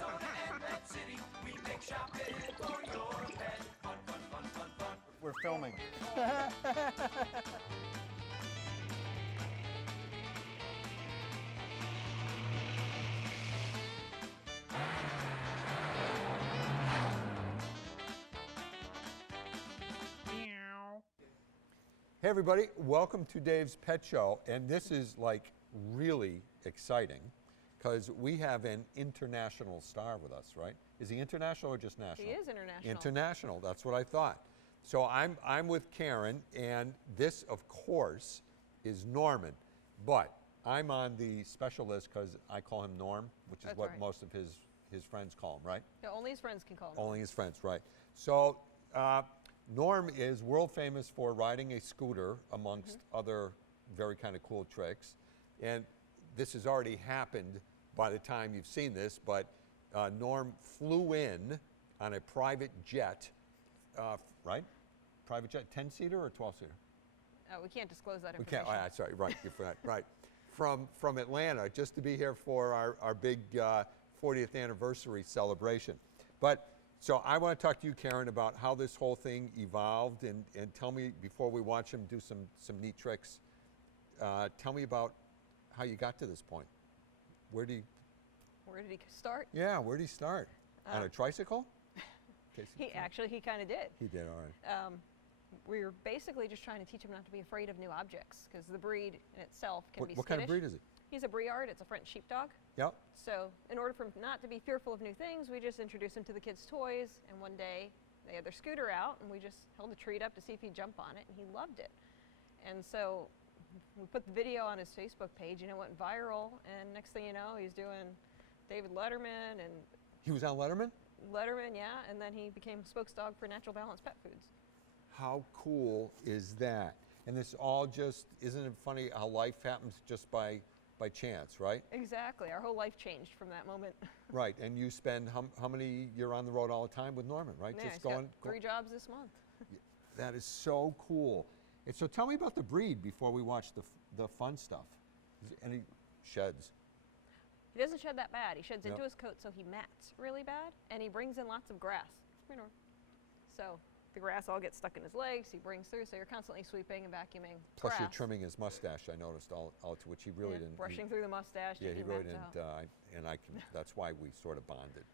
Minnesota and Red City, we make shopping for your pet. Fun, fun, fun, fun, fun. We're filming. Hey everybody, welcome to Dave's Pet Show, and this is like really exciting because we have an international star with us, right? Is he international or just national? He is international. International, that's what I thought. So I'm with Karen, and this, of course, is Norman, but I'm on the special list because I call him Norm, which is That's what right. most of his friends call him, right? Yeah, only his friends can call him. Only his friends, right. So Norm is world famous for riding a scooter amongst other very kind of cool tricks. And this has already happened by the time you've seen this, but Norm flew in on a private jet, right? Private jet, 10-seater or 12-seater? We can't disclose that We information. can't, sorry, right, you're right, right. From Atlanta, just to be here for our big 40th anniversary celebration. But so I want to talk to you, Karen, about how this whole thing evolved, and tell me, before we watch him do some neat tricks, tell me about how you got to this point. Where did he start? Yeah, where did he start? On a tricycle? He kind of did. He did, all right. We were basically just trying to teach him not to be afraid of new objects, because the breed in itself can be What kind of breed is he? He's a Briard. It's a French sheepdog. Yep. So in order for him not to be fearful of new things, we just introduced him to the kids' toys. And one day they had their scooter out, and we just held a treat up to see if he'd jump on it, and he loved it. And so we put the video on his Facebook page, and it went viral. And next thing you know, he's doing David Letterman and He was on Letterman? Letterman, yeah. And then he became spokesdog for Natural Balance Pet Foods. How cool is that? And this all just, isn't it funny how life happens just by chance, right? Exactly. Our whole life changed from that moment. Right, and you spend, how many, you're on the road all the time with Norman, right? Yeah, he's got 3 jobs this month. That is so cool. And so tell me about the breed before we watch the fun stuff. Is there any sheds? He doesn't shed that bad. He sheds Yep. into his coat, so he mats really bad, and he brings in lots of grass. Come here, Norm. So the grass all gets stuck in his legs. He brings through, so you're constantly sweeping and vacuuming Plus grass. you're trimming his mustache, I noticed, all to which he really didn't. Brushing through the mustache. Yeah, he taking really mats didn't, out. and I can, that's why we sort of bonded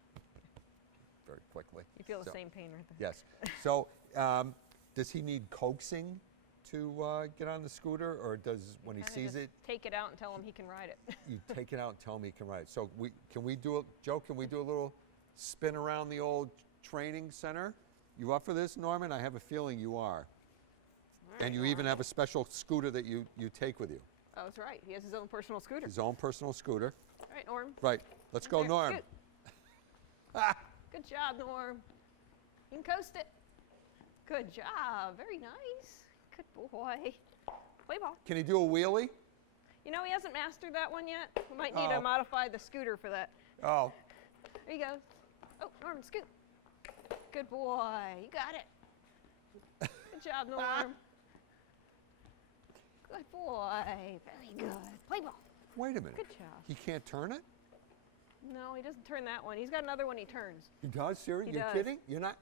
very quickly. You feel the So- same pain right there. Yes. So does he need coaxing to get on the scooter, or does, when he Kinda sees just it, take it out and tell him he can ride it. you take it out and tell him he can ride it? So can we do a little spin around the old training center? You up for this, Norman? I have a feeling you are. And you even have a special scooter that you take with you. Oh, that's right. He has his own personal scooter. His own personal scooter. All right, Norm. Right. Let's go, There, Norm. scoot. Good job, Norm. You can coast it. Good job. Very nice. Good boy. Play ball. Can he do a wheelie? You know, he hasn't mastered that one yet. We might need Oh. to modify the scooter for that. Oh, There you go. Oh, Norm, scoot. Good boy. You got it. Good job, Norm. Good boy. Very good. Play ball. wait a minute. Good job. He can't turn it? No, he doesn't turn that one. He's got another one he turns, He does? Seriously? He You're does. kidding? You're not?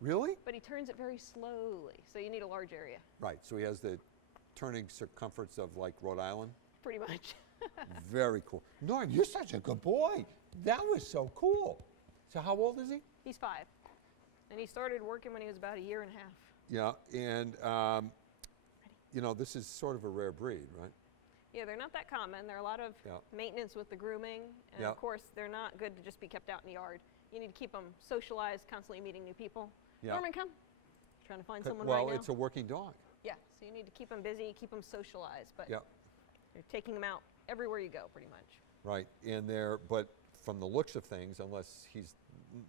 Really? but he turns it very slowly, so you need a large area, Right. So he has the turning circumference of like Rhode Island. pretty much. Very cool. Norm, you're such a good boy. That was so cool. So how old is he? He's 5, and he started working when he was about 1.5 years. Yeah, and you know, this is sort of a rare breed, right? Yeah, they're not that common. There are a lot of Yeah. maintenance with the grooming, and Yeah. of course, they're not good to just be kept out in the yard. You need to keep them socialized, constantly meeting new people. Yeah. Norman, come. Trying to find someone Well, right now. it's a working dog. Yeah, so you need to keep them busy, keep them socialized, but Yeah, you're taking them out everywhere you go, pretty much. right. And but from the looks of things, unless he's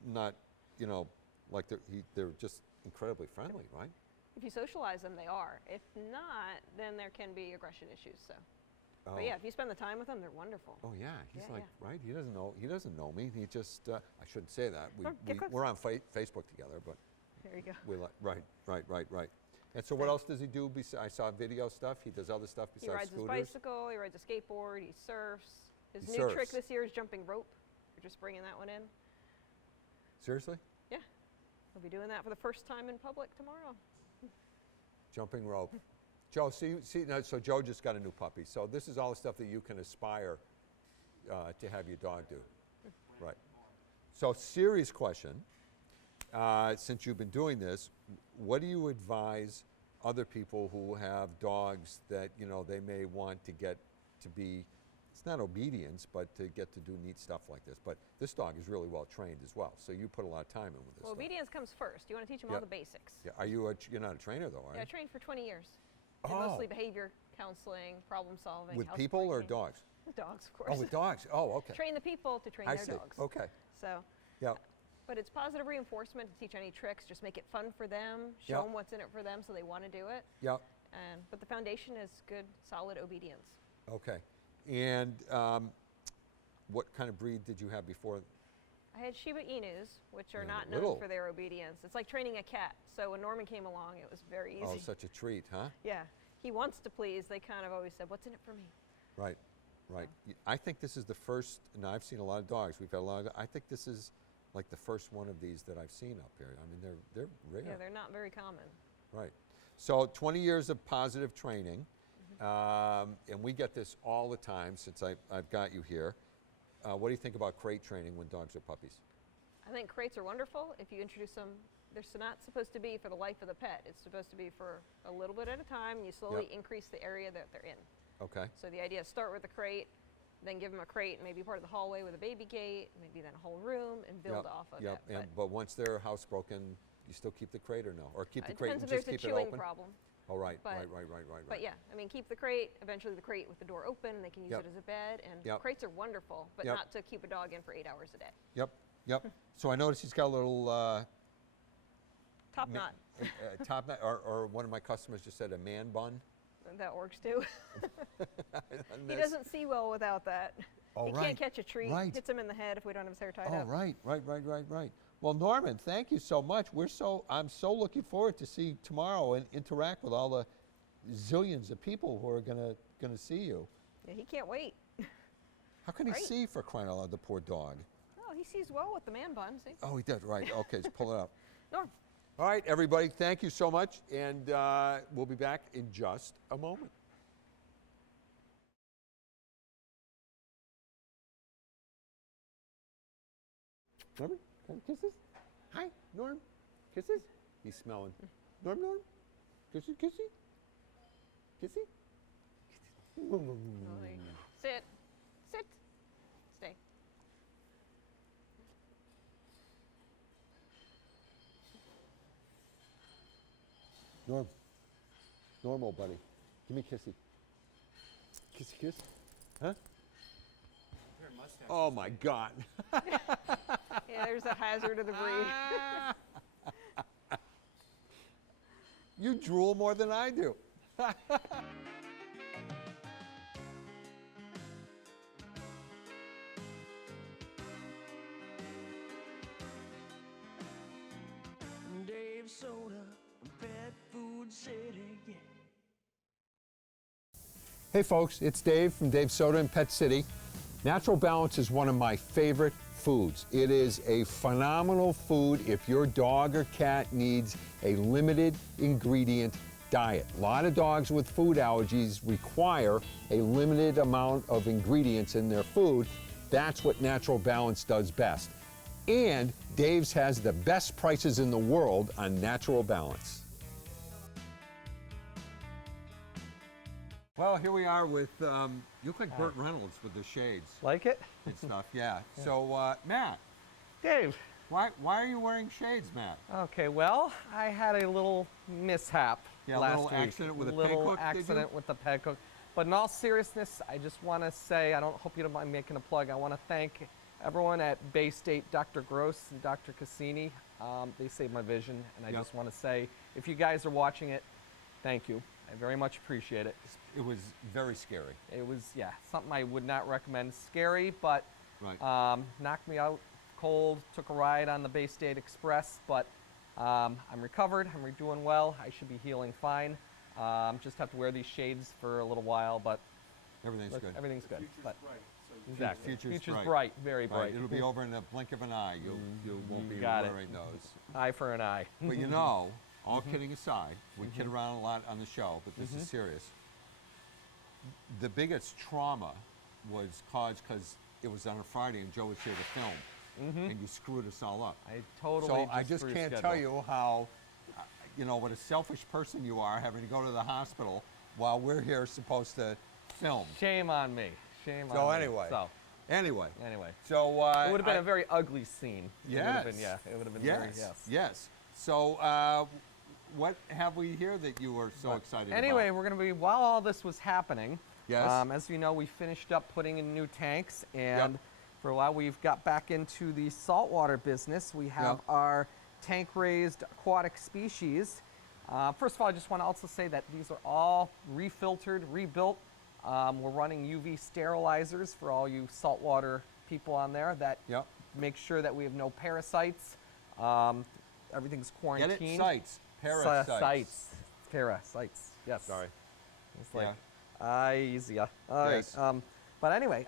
not, you know, like they're just incredibly friendly, right? If you socialize them, they are. If not, then there can be aggression issues. So, Oh. but yeah, if you spend the time with them, they're wonderful. Oh yeah, he's Yeah, like yeah. right. He doesn't know me. He just I shouldn't say that. Come on, get close. We're on Facebook together, but There you go. we right. And so what else does he do? I saw video stuff. He does other stuff He besides rides scooters. his bicycle. He rides a skateboard. He surfs. His He new trick surfs. this year is jumping rope. We're just bringing that one in. Seriously? Yeah. We'll be doing that for the first time in public tomorrow. Jumping rope. Joe, see, no, so Joe just got a new puppy. So this is all the stuff that you can aspire to have your dog do. Right. So serious question. Since you've been doing this, what do you advise other people who have dogs that, you know, they may want to get to be, it's not obedience, but to get to do neat stuff like this. But this dog is really well trained as well. So you put a lot of time in with this Well, dog. obedience comes first. You want to teach them all Yeah. the basics. Yeah. You're not a trainer though, are Yeah, I you? trained for 20 years. And Oh. mostly behavior counseling, problem solving. With house people or cleaning. dogs? Dogs, of course. Oh, with dogs. Oh, okay. Train the people to train I their see. dogs. Okay. So, Yeah. but it's positive reinforcement to teach any tricks. Just make it fun for them. Show Yeah. them what's in it for them so they want to do it. Yeah. But the foundation is good, solid obedience. Okay. And what kind of breed did you have before? I had Shiba Inus, which are Yeah, not little. known for their obedience. It's like training a cat. So when Norman came along, it was very easy. Oh, such a treat, huh? Yeah. He wants to please. They kind of always said, "What's in it for me?" Right, right. I think this is the first, and I've seen a lot of dogs. We've had a lot of, I think this is like the first one of these that I've seen up here. I mean, they're rare. Yeah, they're not very common. Right. So 20 years of positive training, and we get this all the time since I've got you here. What do you think about crate training when dogs are puppies? I think crates are wonderful if you introduce them. They're not supposed to be for the life of the pet. It's supposed to be for a little bit at a time. And you slowly Yep. increase the area that they're in. Okay. So the idea is start with a crate, then give them a crate, maybe part of the hallway with a baby gate, maybe then a whole room, and build Yep, off of yep. it. But once their house broken, you still keep the crate or no? Or keep the It crate depends and if just there's a keep it chewing open? problem. Oh, right, but- right. But yeah, I mean, keep the crate, eventually the crate with the door open, and they can use Yep. it as a bed. And Yep. crates are wonderful, but Yep. not to keep a dog in for 8 hours a day. Yep. So I noticed he's got a little Top knot, top knot, or one of my customers just said a man bun. that works too. on He this. doesn't see well without that. Oh, He right, can't catch a treat. right. Hits him in the head if we don't have his hair tied Oh, up. right. Well, Norman, thank you so much. I'm so looking forward to see you tomorrow and interact with all the zillions of people who are gonna see you. Yeah, he can't wait. How can he Right. see for crying out loud, the poor dog? Oh, he sees well with the man bun. See? Oh, he does, right. Okay, just pull it up. Norm. All right, everybody, thank you so much, and we'll be back in just a moment. Norman, can I kisses? Hi, Norm. Kisses? He's smelling. Norm. Kissy. Kissy? Oh, there you go. Sit. Stay. Norm. Normal, buddy. Give me a kissy. Kiss. Huh? Oh my God. Yeah, there's the hazard of the breed. You drool more than I do. Dave Soda, Pet Food City, yeah. Hey folks, it's Dave from Dave Soda in Pet City. Natural Balance is one of my favorite foods. It is a phenomenal food if your dog or cat needs a limited ingredient diet. A lot of dogs with food allergies require a limited amount of ingredients in their food. That's what Natural Balance does best. And Dave's has the best prices in the world on Natural Balance. Well, here we are with, you look like Burt Reynolds with the shades Like it? and stuff, yeah. So, Matt, Dave. why are you wearing shades, Matt? Okay, well, I had a little mishap Yeah, a last little week. accident with a peg little hook, did you? accident with the peg hook. But in all seriousness, I just want to say, I don't hope you don't mind making a plug. I want to thank everyone at Bay State, Dr. Gross and Dr. Cassini. They saved my vision, and I Yep. just want to say, if you guys are watching it, thank you. I very much appreciate it. It was very scary. It was, yeah, something I would not recommend. Scary, but Right. knocked me out cold. Took a ride on the Bay State Express, but I'm recovered. I'm doing well. I should be healing fine. Just have to wear these shades for a little while, but Everything's look, good. everything's good. But bright, so Exactly. Future's bright, very bright. Right, it'll be over in the blink of an eye. You won't be Got it. wearing those. Eye for an eye. But you know, all kidding aside, we kid around a lot on the show, but this is serious. The biggest trauma was caused because it was on a Friday and Joe was here to film, and you screwed us all up. I totally. So I just threw can't schedule. tell you how, what a selfish person you are having to go to the hospital while we're here supposed to film. Shame on me. Shame on So me. anyway, So anyway, it would have been a very ugly scene. It would have been, Yes. It would have been yes, very yes. So what have we here that you were so excited Anyway, about? we're going to be, while all this was happening, Yes. as you know, we finished up putting in new tanks, and for a while we've got back into the saltwater business. We have Yep. our tank-raised aquatic species. First of all, I just want to also say that these are all refiltered, rebuilt. We're running UV sterilizers for all you saltwater people on there that Yep. make sure that we have no parasites. Everything's Get quarantined. it? Sites. Parasites. Sites. Parasites. Yes. Sorry. It's like, easy. All right. Yes. But anyway,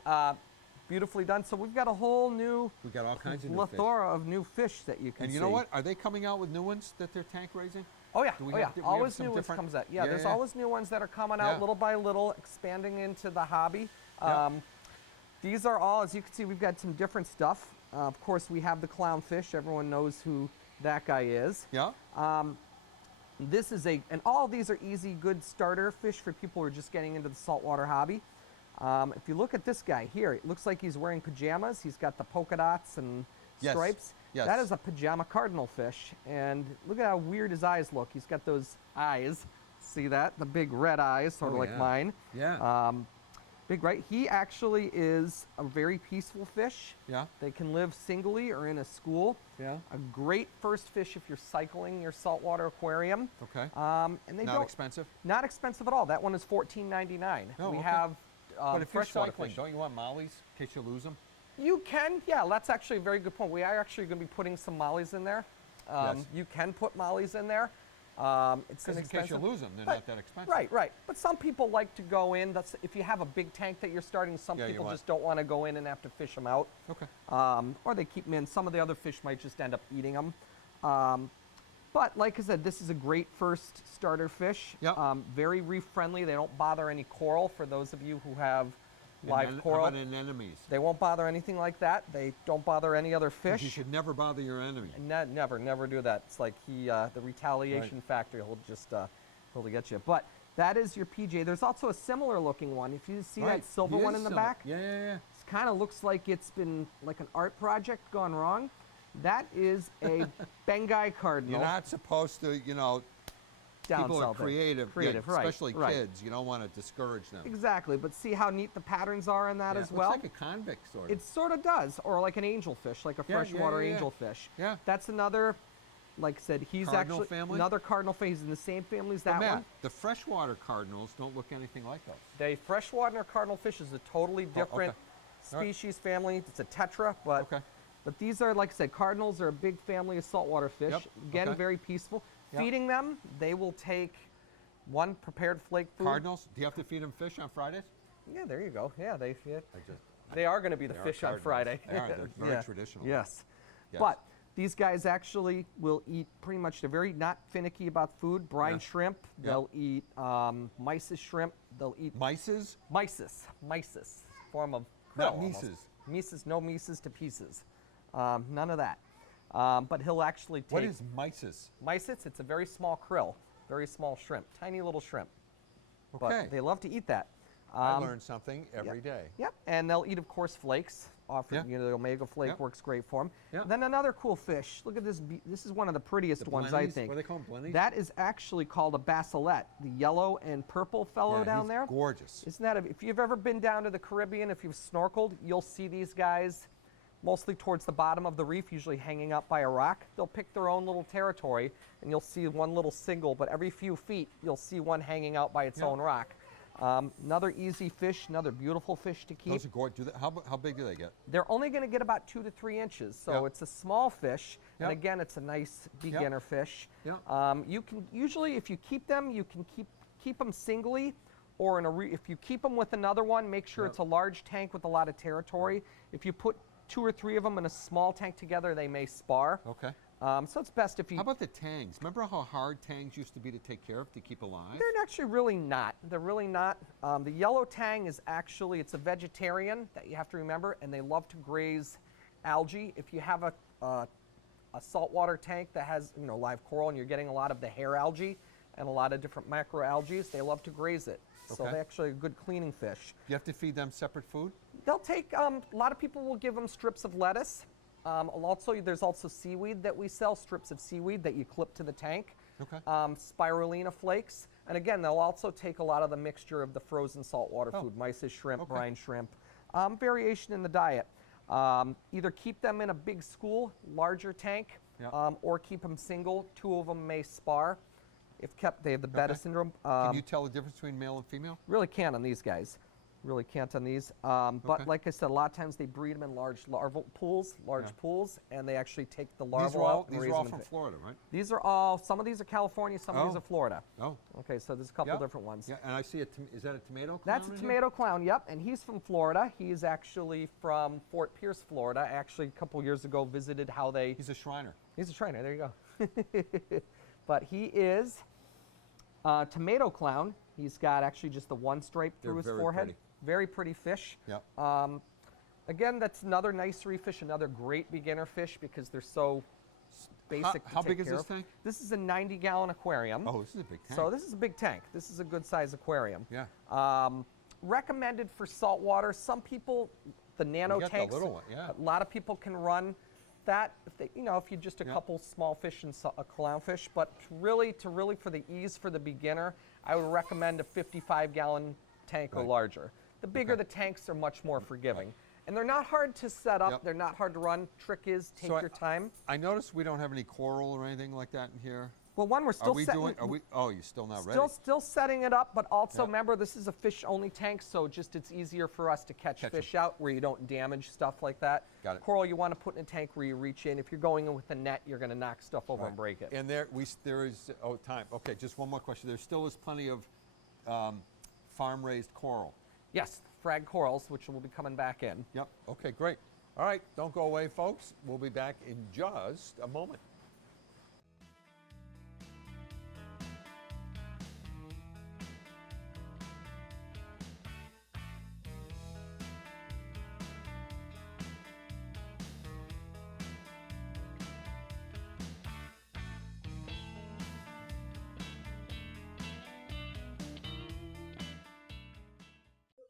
beautifully done. So we've got a whole new We got all kinds of new fish. plethora of new fish that you can And see. you know what? Are they coming out with new ones that they're tank raising? Oh yeah, Do we oh have yeah. di- we have Always some new ones different- comes out. Yeah, Yeah, there's yeah. always new ones that are coming out Yeah. little by little, expanding into the hobby. Yeah. These are all, as you can see, we've got some different stuff. Of course, we have the clownfish. Everyone knows who that guy is. Yeah. This is and all of these are easy, good starter fish for people who are just getting into the saltwater hobby. If you look at this guy here, it looks like he's wearing pajamas. He's got the polka dots and Yes, stripes. yes. That is a pajama cardinal fish, and look at how weird his eyes look. He's got those eyes. See that? The big red eyes, sort of Oh, like yeah. mine. Yeah. Big, right? He actually is a very peaceful fish. Yeah. They can live singly or in a school. Yeah. A great first fish if you're cycling your saltwater aquarium. Okay. And they Not don't expensive. not expensive at all. That one is $14.99. Oh, we okay. have But if you're freshwater cycling, fish. don't you want mollies in case you lose them? You can, yeah. That's actually a very good point. We are actually going to be putting some mollies in there. Yes. You can put mollies in there. It's Because in case you inexpensive. lose them, they're But- not that expensive. Right, right. But some people like to go in. That's if you have a big tank that you're starting. Some Yeah, you people want- just don't want to go in and have to fish them out. Okay. Or they keep them in. Some of the other fish might just end up eating them. But like I said, this is a great first starter fish. Yep. Very reef friendly. They don't bother any coral. For those of you who have live How coral, about anemones? they won't bother anything like that. They don't bother any other 'Cause You fish. should never bother your enemy. Never do that. It's like the retaliation factor. He'll just he'll get you. But that is your PJ. There's also a similar looking one. If you see Right. that silver He one is in the silver. back, Yeah, yeah, yeah. it kind of looks like it's been like an art project gone wrong. That is a Bengai cardinal. You're not supposed to, down people are south there. creative, yeah, Creative, right, especially right. kids. You don't want to discourage them. Exactly, but see how neat the patterns are in that Yeah, as it well? looks like a convict sort of. It sort of does, or like an angelfish, like a Yeah, yeah, freshwater yeah, yeah. angelfish. Yeah. That's another, like I said, he's Cardinal actually family? another cardinal family. He's in the same family as But that Matt, one. the freshwater cardinals don't look anything like those. The freshwater cardinal fish is a totally different All right. species family. It's a tetra, but Okay. but these are, like I said, cardinals are a big family of saltwater fish. Yep, Again, okay. very peaceful. Yep. Feeding them, they will take one prepared flake food. Cardinals? Do you have to feed them fish on Fridays? Yeah, there you go. Yeah, they fit. I just. They are going to be the They are fish on cardinals. Friday. They are. They're very traditional. Yes. Yes. But these guys actually will eat pretty much, they're very not finicky about food. Brine Yeah. shrimp, Yeah. they'll eat mysis shrimp, they'll eat Mices? mysis, form of Not krill almost. mises. Mises, no mises to pieces. None of that. But he'll actually take What is mices? mysis. It's a very small krill, very small shrimp, tiny little shrimp. Okay. But they love to eat that. I learn something every day. Yep, and they'll eat, of course, flakes. Often, Yeah. the omega flake Yep. works great for them. Yeah. Then another cool fish. Look at this. This is one of the prettiest The ones, I blennies? think. What are they called, blennies? That is actually called a basilet, the yellow and purple fellow Yeah, down he's there. gorgeous. Isn't that? If you've ever been down to the Caribbean, if you've snorkeled, you'll see these guys mostly towards the bottom of the reef, usually hanging up by a rock. They'll pick their own little territory, and you'll see one little single, but every few feet, you'll see one hanging out by its Yeah. own rock. Another easy fish, another beautiful fish to keep. Those are gorgeous. How big do they get? They're only going to get about 2 to 3 inches, so Yep. it's a small fish. And Yep. again, it's a nice beginner fish. Yep. You can usually, if you keep them, you can keep them singly, or if you keep them with another one, make sure it's a large tank with a lot of territory. If you put 2 or 3 of them in a small tank together, they may spar. Okay. So it's best if you. How about the tangs? Remember how hard tangs used to be to take care of, to keep alive? They're actually really not. They're really not. The yellow tang is actually, it's a vegetarian that you have to remember, and they love to graze algae. If you have a saltwater tank that has live coral and you're getting a lot of the hair algae and a lot of different macroalgae, they love to graze it. So Okay. they're actually a good cleaning fish. You have to feed them separate food? They'll take, a lot of people will give them strips of lettuce. There's also seaweed that we sell, strips of seaweed that you clip to the tank. Okay. Spirulina flakes. And again, they'll also take a lot of the mixture of the frozen saltwater Oh. food, mysis shrimp, Okay. brine shrimp. Variation in the diet. Either keep them in a big school, larger tank, Yeah. or keep them single. 2 of them may spar. If kept, they have the beta Okay. syndrome. Can you tell the difference between male and female? Really can't on these guys. Really can't on these. But Okay. like I said, a lot of times they breed them in large larval pools, pools, and they actually take the larval These are all, out and these raise are all them. from Florida, right? These are all, some of these are California, some of these Oh. are Florida. Oh. Okay, so there's a couple Yeah. different ones. Yeah, and I see is that a tomato clown That's a in here? tomato clown, yep, and he's from Florida. He's actually from Fort Pierce, Florida. I actually, a couple years ago, visited how they. He's a Shriner. He's a trainer, there you go. But he is tomato clown. He's got actually just the one stripe They're through his very forehead. pretty. Very pretty fish. Yep. Again, that's another nice reef fish, another great beginner fish because they're so basic to How take big is care this of. tank? This is a 90-gallon aquarium. Oh, this is a big tank. So this is a big tank. This is a good size aquarium. Yeah. Recommended for saltwater. Some people, the nano got the tanks. little one, yeah. A lot of people can run that if they, if you just a Yeah. couple small fish and a clownfish. But really, for the ease for the beginner, I would recommend a 55-gallon tank or Right. larger. The bigger the tanks are, much more forgiving. And they're not hard to set up. Yep. They're not hard to run. Trick is take So your time. I noticed we don't have any coral or anything like that in here. Well, one, we're Are still we setting. doing? Are we? Oh, you're still not ready. Still setting it up, but also Yeah. remember this is a fish-only tank, so just it's easier for us to catch 'em. fish out where you don't damage stuff like that. Got it. Coral, you want to put in a tank where you reach in. If you're going in with a net, you're going to knock stuff over and break it. And there is time. Okay, just one more question. There still is plenty of farm-raised coral. Yes, frag corals, which will be coming back in. Yep. Okay, great. All right, don't go away, folks. We'll be back in just a moment.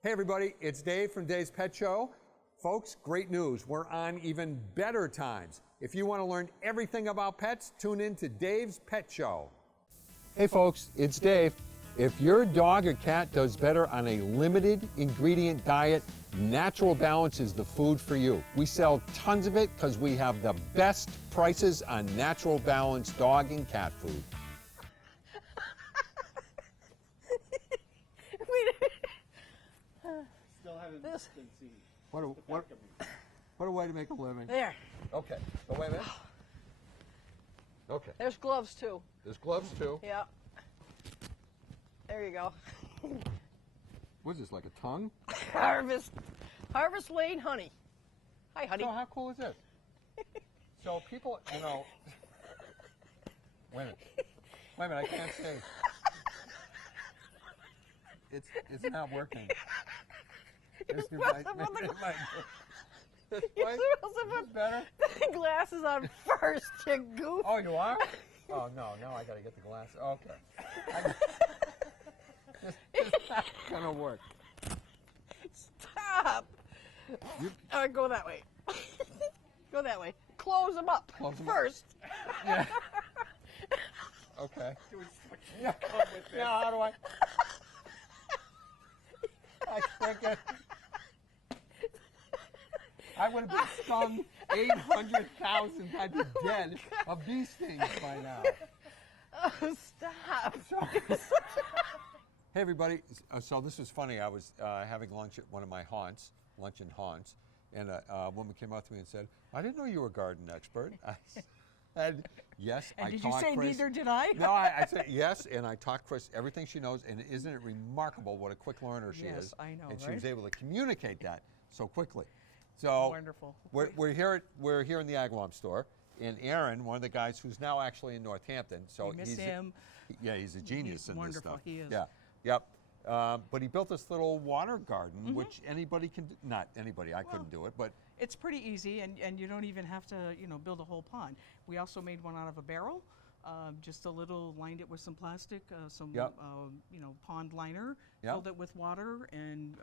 Hey everybody, it's Dave from Dave's Pet Show. Folks, great news. We're on even better times. If you want to learn everything about pets, tune in to Dave's Pet Show. Hey folks, it's Dave. If your dog or cat does better on a limited ingredient diet, Natural Balance is the food for you. We sell tons of it because we have the best prices on Natural Balance dog and cat food. Still haven't This- been seen. What a way to make a living. There. Okay, so wait a minute. Okay, There's gloves too. there's gloves too. Yeah. There you go. What is this, like a tongue? Harvest Lane honey. Hi, honey. So how cool is this? So people, wait a minute, I can't say. It's not working. This You're might- supposed to put it might- this You're might- supposed to this put better? the glasses on first, you goof. Oh, you are? Oh no, now I gotta get the glass. Okay. This is not gonna work. Stop. You- All right, go that way. Go that way. Close them up Close 'em up. first. Yeah. Okay. Yeah. Now how do I? I can't get. I would have been stung 800,000 times dead of these things by now. Oh, stop. Hey everybody, so this was funny. I was having lunch at one of my haunts, luncheon haunts, and a woman came up to me and said, "I didn't know you were a garden expert." And yes, And I did you taught say Chris. neither did I? No, I said yes, and I taught Chris everything she knows, and isn't it remarkable what a quick learner she Yes, is? I know, And she right? was able to communicate that so quickly. So Wonderful. We're here in the Agawam store, and Aaron, one of the guys who's now actually in Northampton. So We miss he's him. Yeah, he's a genius in wonderful, this stuff. he is. Yeah, yep. But he built this little water garden, which anybody can do. Not anybody, I couldn't do it, but It's pretty easy, and you don't even have to, build a whole pond. We also made one out of a barrel, just a little, lined it with some plastic, some, Yep. pond liner, Yep. filled it with water, and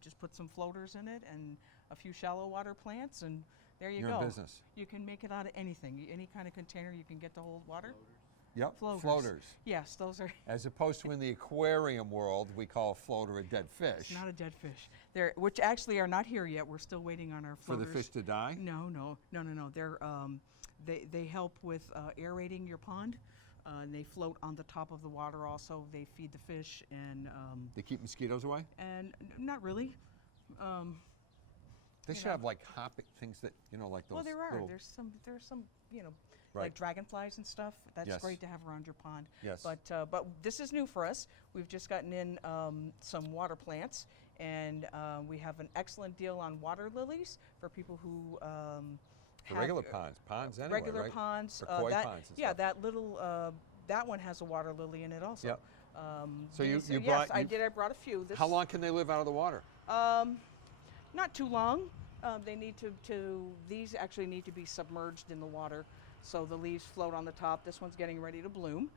just put some floaters in it, and a few shallow water plants, and there you You're go. in business. You can make it out of anything, any kind of container you can get to hold water. yep, Floaters. Yes, those are. As opposed to in the aquarium world, we call a floater a dead fish. It's not a dead fish. Which actually are not here yet. We're still waiting on our For floaters. the fish to die? No. They're they help with aerating your pond. And they float on the top of the water. Also, they feed the fish and They keep mosquitoes away? not really. They should have like hopping things that, like those Well, there are. little- There's some Right. like dragonflies and stuff. That's Yes. great to have around your pond. Yes. But this is new for us. We've just gotten in some water plants, and we have an excellent deal on water lilies for people who for have, regular ponds anyway, regular right? ponds. For koi that, ponds and yeah, stuff. that little that one has a water lily in it also. Yep. So these- you yes, brought- I you- did. I brought a few. This How long can they live out of the water? Not too long. They need these actually need to be submerged in the water, so the leaves float on the top. This one's getting ready to bloom.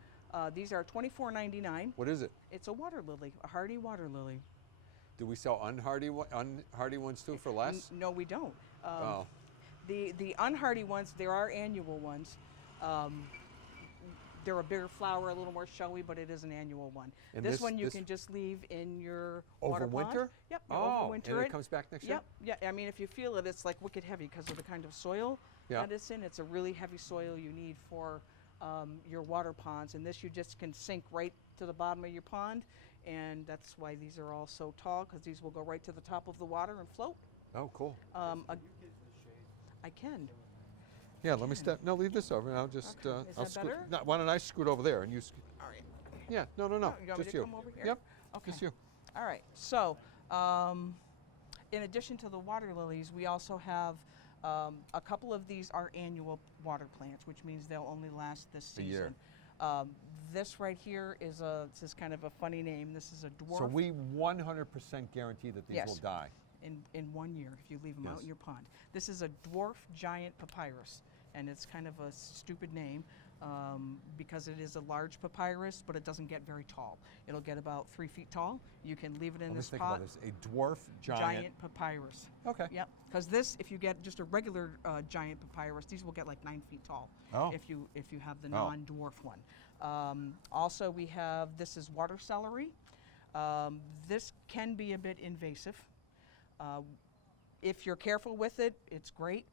These are $24.99. What is it? It's a water lily, a hardy water lily. Do we sell unhardy ones too for less? No, we don't. Oh, The unhardy ones, there are annual ones. They're a bigger flower, a little more showy, but it is an annual one. And This this- one you this- can just leave in your water pond. overwinter? Yep. you Oh, and overwinter it comes back next year? Yep. Yeah. I mean, if you feel it, it's like wicked heavy because of the kind of soil Yeah. that it's in. It's a really heavy soil you need for your water ponds, and this you just can sink right to the bottom of your pond, and that's why these are all so tall because these will go right to the top of the water and float. Oh, cool. I can. Yeah, let me step. No, leave this over, and I'll just. Okay. Is I'll that scoot. better? No, why don't I scoot over there and you? All right. Yeah, no, Oh, you want me just to you. come over here? Yep. Okay. Just you. All right. So, in addition to the water lilies, we also have a couple of these are annual water plants, which means they'll only last this A season. year. This right here is this is kind of a funny name. This is a dwarf So we 100% guarantee that these Yes. will die. in 1 year if you leave them out Yes. in your pond. This is a dwarf giant papyrus, and it's kind of a stupid name because it is a large papyrus, but it doesn't get very tall. It'll get about 3 feet tall. You can leave it in Let me this think pot. about this. A dwarf giant. Papyrus. Okay. Yep. Because this, if you get just a regular giant papyrus, these will get like 9 feet tall. Oh. If you have the Oh. non-dwarf one. Also, we have this is water celery. This can be a bit invasive. If you're careful with it, it's great.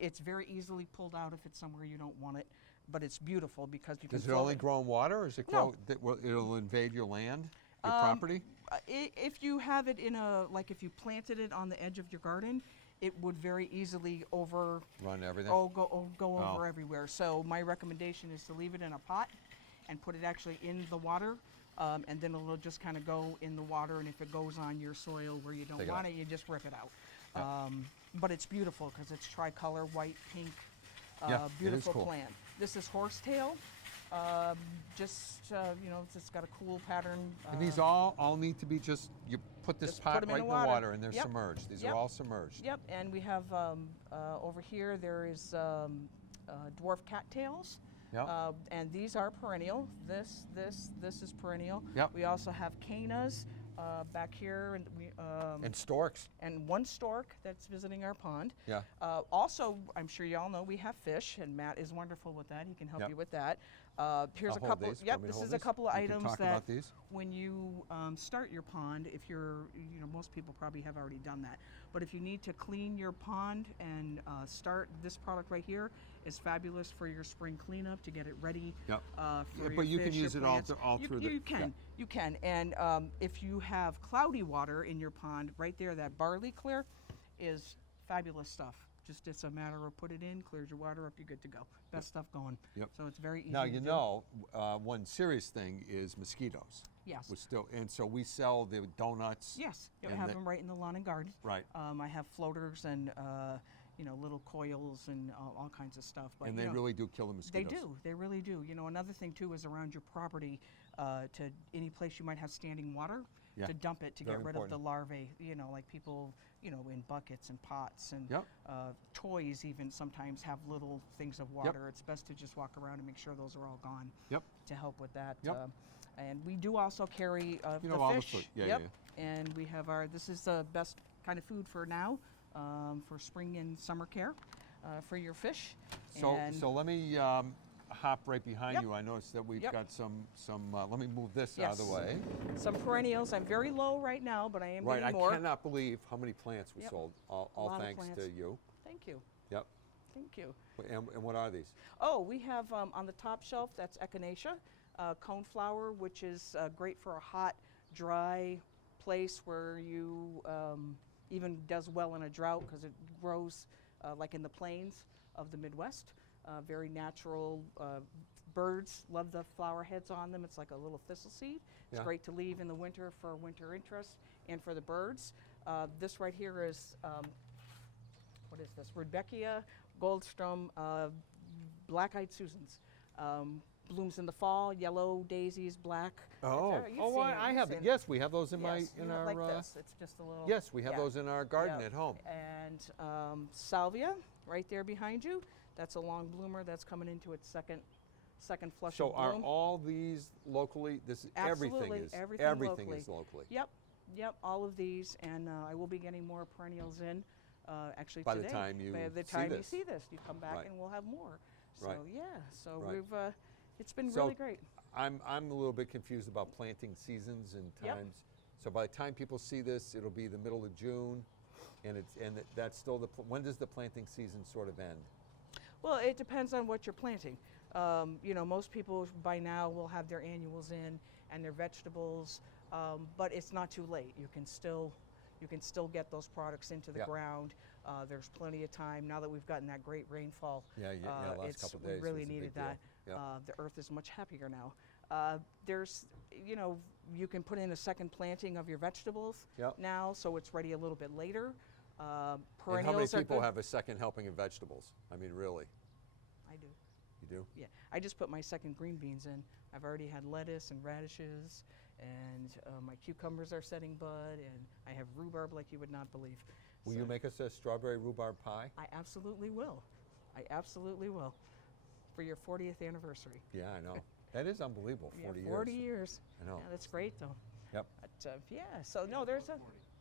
It's very easily pulled out if it's somewhere you don't want it, but it's beautiful because you can. Does it float only grow in water, or is it No. grow? It'll invade your land, your property. If you have it in like if you planted it on the edge of your garden, it would very easily Run everything. go over Oh. everywhere. So my recommendation is to leave it in a pot and put it actually in the water, and then it'll just kind of go in the water. And if it goes on your soil where you don't Take it want out. it, you just rip it out. Yep. But it's beautiful because it's tricolor, white, pink, Yeah, it is beautiful cool. plant. This is horsetail. It's got a cool pattern. And these all need to be you put this just pot put 'em in right the in the water. water and they're Yep. submerged. These Yep. are all submerged. Yep, and we have over here there is dwarf cattails. Yep. And these are perennial. This is perennial. Yep. We also have cannas back here, and And storks. and one stork that's visiting our pond. Yeah. Also, I'm sure you all know we have fish, and Matt is wonderful with that. He can help Yep. you with that. Here's I'll a hold couple. these. Yep, Want me to this hold is a these? couple of We can items talk that about these. when you start your pond, if you're, most people probably have already done that. But if you need to clean your pond and start, this product right here is fabulous for your spring cleanup to get it ready. Yep. For Yeah, your but you can fish, your use it all plants. all You- through the. You can, you can, and if you have cloudy water in your pond, right there, that barley clear is fabulous stuff. Just it's a matter of put it in, clears your water up, you're good to go. Best stuff going. Yep. So it's very easy. Now, to you do. know, one serious thing is mosquitoes. Yes. We're still, and so we sell the donuts. Yes, you and have the- them right in the lawn and garden. Right. I have floaters and little coils and all kinds of stuff. But And you they know, really do kill the They mosquitoes. do. They really do. You know, another thing too is around your property, to any place you might have standing water, Yeah. to dump it to Very get rid of the important. larvae. You know, like people, in buckets and pots and Yep. toys even sometimes have little things of water. It's best to just walk around and make sure those are all gone. Yep. To help with that. Yep. And we do also carry You the know, all the fish. food. Yeah, yep. yeah. And we have this is the best kind of food for now, for spring and summer care, for your fish. So, And so let me hop right behind Yep. you. I noticed that we've Yep. got some. Let me move this out of the Yes. way. some perennials. I'm very low right now, but I am Right. I getting more. cannot believe how many plants we Yep. sold. All lot of thanks to plants. you. Thank you. Yep. Thank you. And what are these? Oh, we have on the top shelf, that's echinacea, coneflower, which is great for a hot, dry place where you even does well in a drought because it grows like in the plains of the Midwest. Very natural. Birds love the flower heads on them. It's like a little thistle seed. It's Yeah. great to leave in the winter for winter interest and for the birds. This right here is, what is this? Rudbeckia Goldstrom Black-Eyed Susans. Blooms in the fall, yellow daisies, black. Oh, You've oh, seen I you've have seen it. Yes, we have those in Yes, in you our. have like this. It's just a little. Yes, we have yeah. those in our garden Yep. at home. And salvia, right there behind you. That's a long bloomer. That's coming into its second flush So of are bloom. all these locally? This is Absolutely, everything everything is locally. Yep, all of these, and I will be getting more perennials in. Actually, By the today. time you By the see time you this. see this, you come back Right. and we'll have more. So Right. yeah, so Right. we've it's been So really great. I'm a little bit confused about planting seasons and Yep. times. So by the time people see this, it'll be the middle of June, and that's still when does the planting season sort of end? Well, it depends on what you're planting. Most people by now will have their annuals in and their vegetables, but it's not too late. You can still get those products into the Yeah. ground. There's plenty of time now that we've gotten that great rainfall. Yeah, last couple days we really was a big needed deal. that. Yeah. The earth is much happier now. You can put in a second planting of your vegetables Yep. now, so it's ready a little bit later. And how many Perennials are people good. have a second helping of vegetables? I mean, really? I do. You do? Yeah, I just put my second green beans in. I've already had lettuce and radishes, and my cucumbers are setting bud, and I have rhubarb like you would not believe. Will So you make us a strawberry rhubarb pie? I absolutely will. I absolutely will. For your 40th anniversary. Yeah, I know. That is unbelievable. Yeah, 40 40 years. years. I know. Yeah, that's great though. Yep. But, yeah, so no, there's a.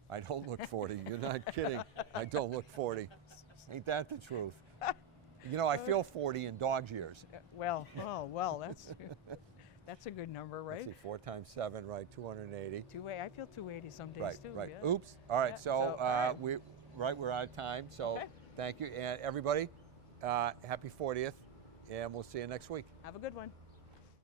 I don't look 40. You're not kidding. I don't look 40. Ain't that the truth? I feel 40 in dog's years. Well, that's a good number, right? Let's see, 4 times 7, right? 280. I feel 280 some days Right, too. right. Yeah. Oops. All right. Yeah, So, all right. we're out of time. So, Okay. thank you, and everybody, happy 40th, and we'll see you next week. Have a good one.